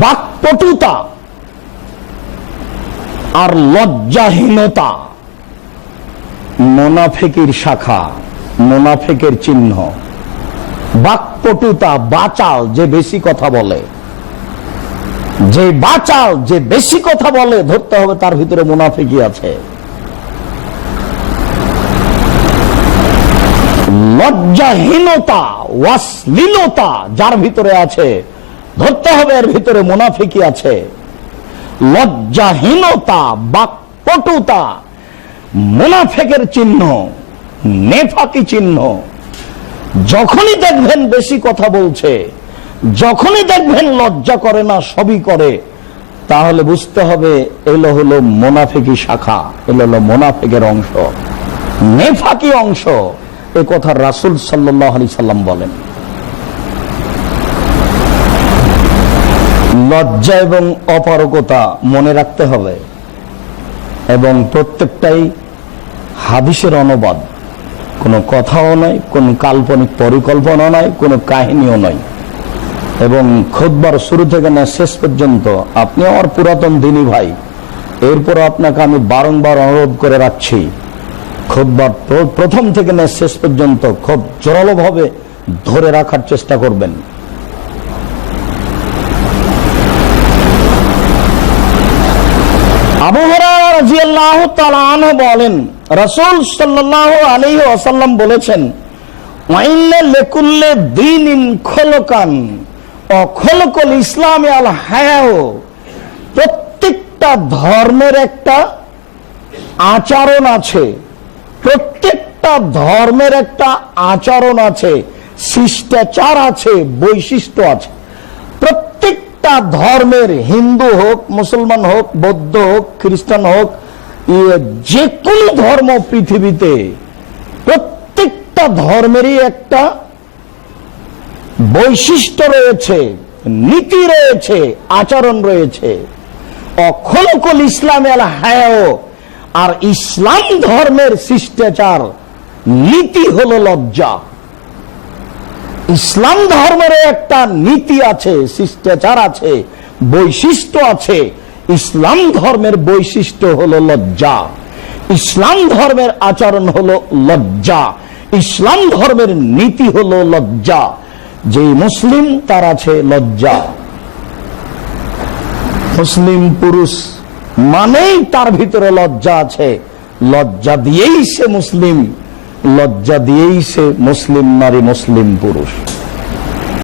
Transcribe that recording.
বাকপটুতা আর লজ্জাহীনতা মোনাফেকির শাখা, মোনাফেকের চিহ্ন। বাকপটুতা, বাচাল যে বেশি কথা বলে। যে বাচাল যে বেশি কথা বলে, ধরতে হবে তার ভিতরে মুনাফিকি আছে। লজ্জাহীনতা ওয়াসলীলতা যার ভিতরে আছে ধরতে হবে, এর ভিতরে মুনাফিকি আছে। লজ্জাহীনতা, বাকপটুতা, মুনাফেকের চিহ্ন, নেফাকি চিহ্ন। যখনই দেখবেন বেশি কথা বলছে, যখনই দেখবেন লজ্জা করে না, সবই করে, তাহলে বুঝতে হবে এলো হলো মোনাফেকি শাখা, এলো হলো মোনাফেকের অংশ। নেফাকি অংশ, এ কথা রাসুল সাল্লাহ আলি সাল্লাম বলেন। লজ্জা এবং অপারকতা মনে রাখতে হবে এবং প্রত্যেকটাই হাদিসের অনুবাদ। কোনো কথাও নয়, কোনো কাল্পনিক পরিকল্পনা নয়, কোনো কাহিনীও নয়। এবং খোদবার শুরু থেকে না শেষ পর্যন্ত আপনি আমার পুরাতন দিনী ভাই, এরপর আপনাকে আমি বারংবার অনুরোধ করে রাখছি খোদবার প্রথম থেকে না শেষ পর্যন্ত খুব জোরালোভাবে ধরে রাখার চেষ্টা করবেন। আবু হুরায়রা রাদিয়াল্লাহু তাআলা আনহু বলেন, রাসূল সাল্লাল্লাহু আলাইহি ওয়াসাল্লাম বলেছেন লিকুল্লি দীনিন খলকান ও খলকুল ইসলামে আল হায়াও প্রত্যেকটা ধর্মের একটা আচরণ আছে, প্রত্যেকটা ধর্মের একটা আচরণ আছে, শিষ্টাচার আছে, বৈশিষ্ট্য আছে। প্রত্যেকটা ধর্মের হিন্দু হোক, মুসলমান হোক, বৌদ্ধ হোক, খ্রিস্টান হোক যে কোনো ধর্ম পৃথিবীতে প্রত্যেকটা ধর্মেরই একটা বৈশিষ্ট্য রয়েছে, নীতি রয়েছে, আচরণ রয়েছে। অখলকুল ইসলাম আল হায়াও, আর ইসলাম ধর্মের শিষ্টাচার, নীতি হলো লজ্জা। ইসলাম ধর্মের একটা নীতি আছে, শিষ্টাচার আছে, বৈশিষ্ট্য আছে। ইসলাম ধর্মের বৈশিষ্ট্য হলো লজ্জা। ইসলাম ধর্মের আচরণ হলো লজ্জা। ইসলাম ধর্মের নীতি হলো লজ্জা। যে মুসলিম, তার আছে লজ্জা। মুসলিম পুরুষ মানেই তার ভিতরে লজ্জা আছে। লজ্জা দিয়েই সে মুসলিম। লজ্জা দিয়েই সে মুসলিম নারী মুসলিম পুরুষ।